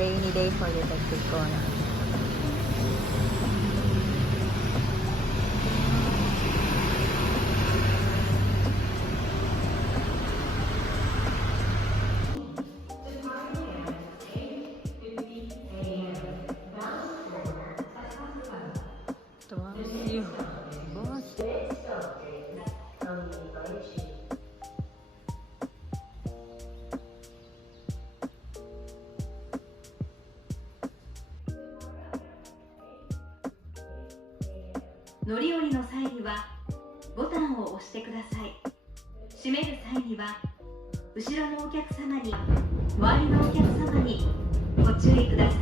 Rainy day for Detective Conan. Tayo. Boss.乗り降りの際にはボタンを押してください。閉める際には後ろのお客様に周りのお客様にご注意ください。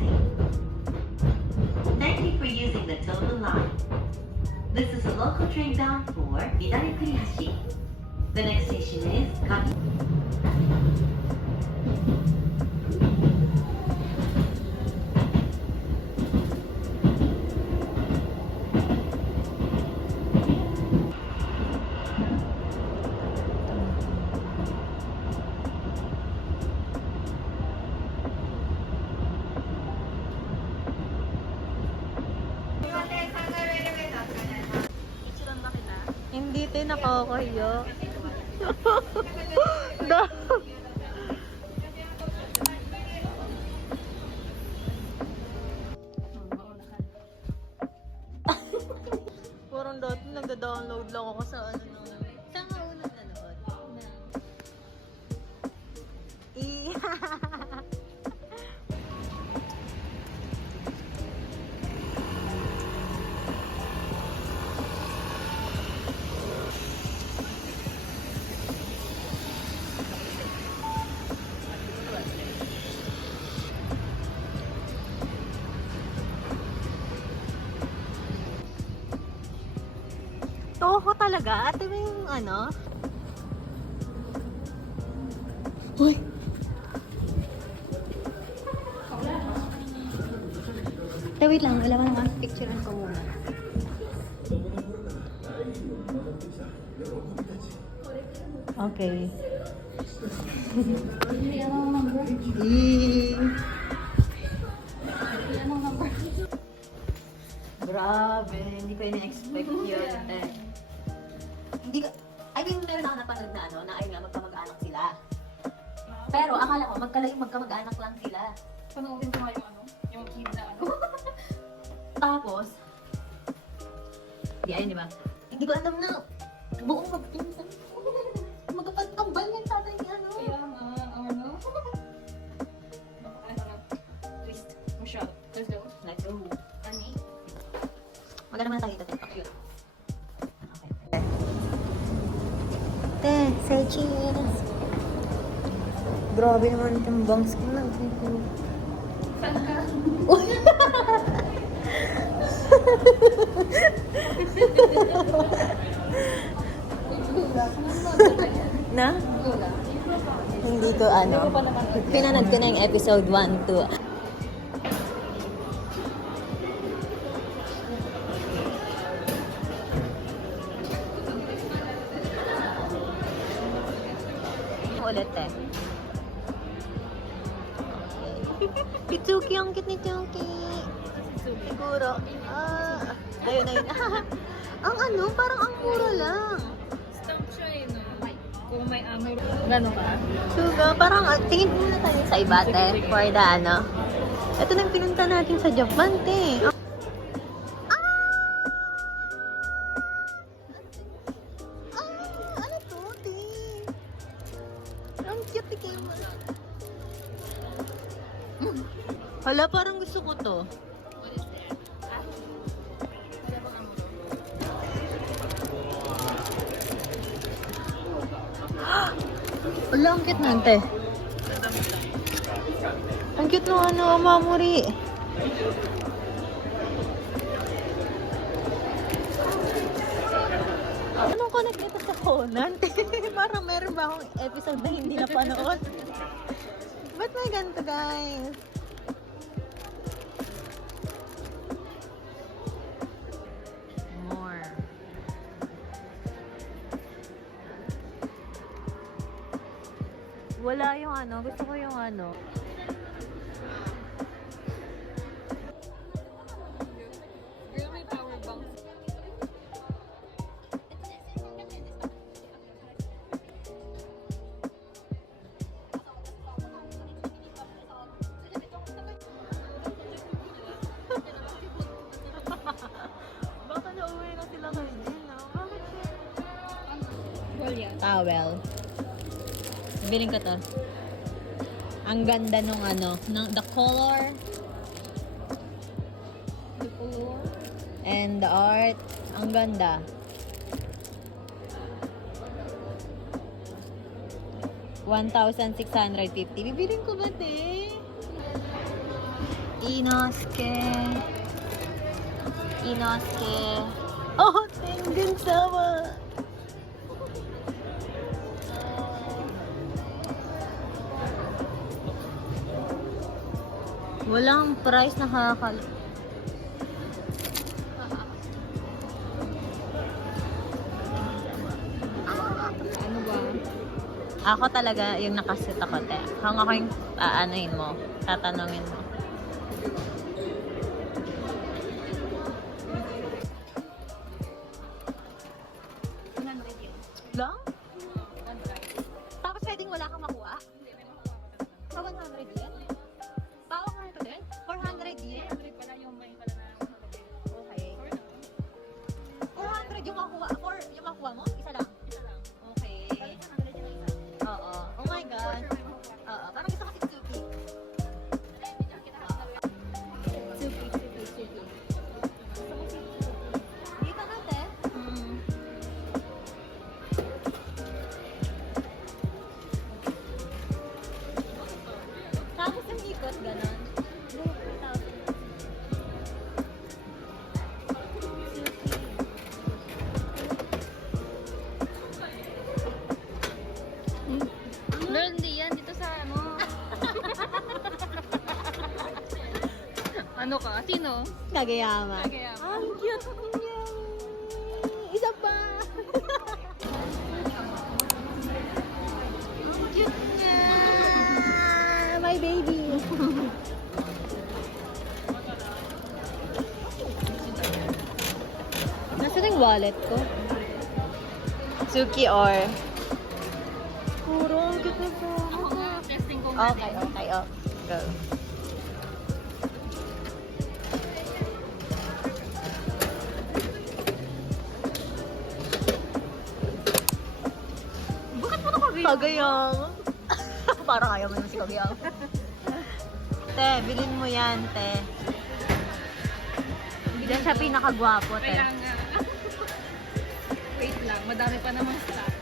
Thank you for using the Tobu line. This is a local train bound for Midare Kurihashi. The next station is Kami. hindi tayo nakakahiya. Da. Parang dati nagda-download lang ako sa ano nung... Saan ka unang nanood? Toho talaga? Ate mo yung ano? Uy! Wait lang, wala naman picturean ko muna. Okay. Grabe, hindi ko ina-expect yun. Hindi ka, I mean, meron ako napanood na ano, na ayun nga, magkamag-anak sila. Pero akala ko, magkamag-anak lang sila. Panoorin ko nga yung ano, yung kid na ano. Tapos, di ayun, di ba? Hindi ko alam na buong magpinsan. Magkapagkambal yung tatay ni ano. Kaya nga, ano. Ano na, twist. Masyado. Let's go. Let's go. Ani? Maganda naman tayo dito. Cute. Okay. Te, say cheese. Grabe naman itong bangs ko na. Saan ka? Na? Gula. Hindi ko ano. Pinanood ko na yung episode 1, 2. Ulit eh. Pitsuki, ang cute ni Chuki. Siguro. Ayun, ayun. Ang ano, parang ang mura lang. Stamp siya eh, no? Kung may amoy. Gano'n ka? Suga, parang tingin muna tayo sa iba, te. For the ano. Ito nang pinunta natin sa Japan, te. Ano to, te? Ang cute, kayo mo. Hala, parang gusto ko to. Wala, ang cute nante. Ang cute nung ano, mamuri. Anong connect ito sa Conan? Parang meron ba akong episode na hindi napanood? Ba't may ganito, guys? More. Wala yung ano. Gusto ko yung ano. Girl, may power bank. Baka nauwi na sila kay Gina. Bakit Well, yeah. towel. Biling ko to. Ang ganda nung ano, the color The color. and the art. Ang ganda. $1,650. Bibiling ko ba, te? Inosuke. Inosuke. Oh, tengen sama. Walang price na kakal. Ano ba? Ako talaga yung nakasit ako, te. Hang ako yung aanoin mo, tatanungin mo. Lang? Tapos pwedeng wala kang makuha? Sa 100 yen? Pao ka ito din? 400 yen? Pala yung may pala na Okay. 400 yung makuha. Yung makuha mo? Isa lang? Okay. Oo. Oh my God. Oo. Parang gusto kasi Tsuki. Suki. Dito natin. Tapos yung ikot, gano'n. Girl, hindi yan. Dito sa ano. Ano ka? Sino? Kageyama. Kageyama. Ang cute niya. Isa pa. Ang cute niya. My baby. Nasaan yung wallet ko? Suki or? Puro, ang cute na po. Ako nga, testing ko Okay. Oh, go. Bakit mo nakagaya? Kagayang. Parang ayaw mo naman si Kagayang. Te, bilhin mo yan, te. Diyan siya pinakagwapo, te. Kaya nga. Wait lang, madami pa namang stock.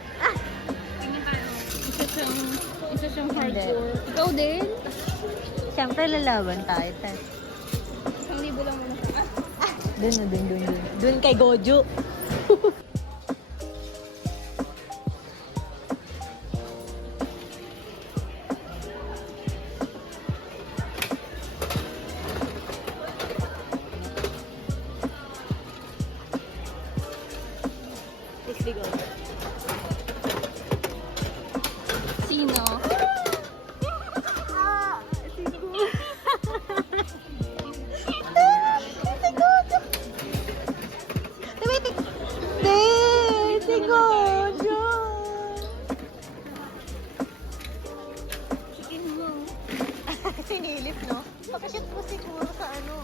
Tingin tayo. Isa siyang hardcore. Ikaw din? Siyempre, lalaban tayo, te. 1,000 lang muna. Dun. Dun kay Goju. Let's be go. Sino? Sinilip, no? Pakashoot po siguro sa ano.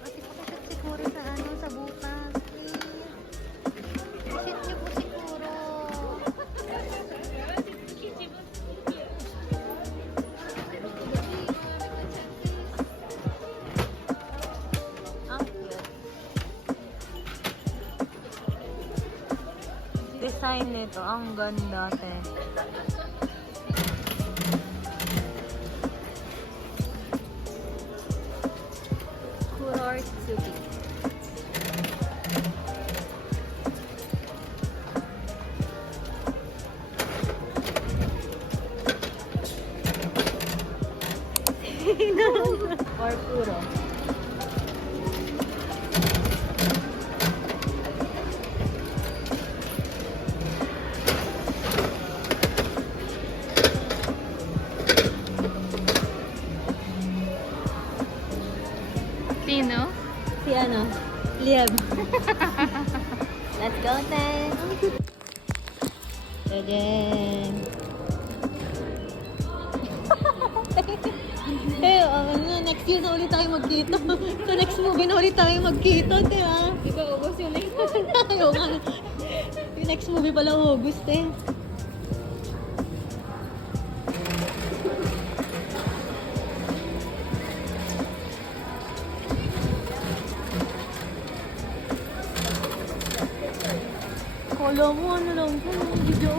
Ate, pakashoot siguro sa ano, sa butas. Pakashoot niyo po siguro. Ang cute. Design nito, ang ganda, te. Kurort Tsuki. Or puro. Let's go, Ten. Jen. Next year na ulit tayo magkita. Sa next movie na ulit tayo magkita, di ba? Ikaw, August yung next. Ayaw nga. Yung next movie pala August eh. Kala mo ano lang po, video.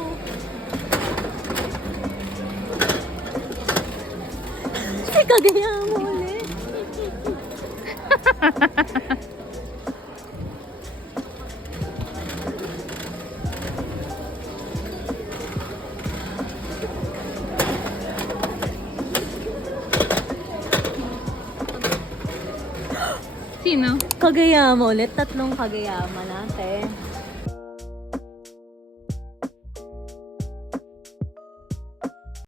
Si Kagaya mo ulit. Sino? Kagayama ulit. Tatlong Kagayama natin.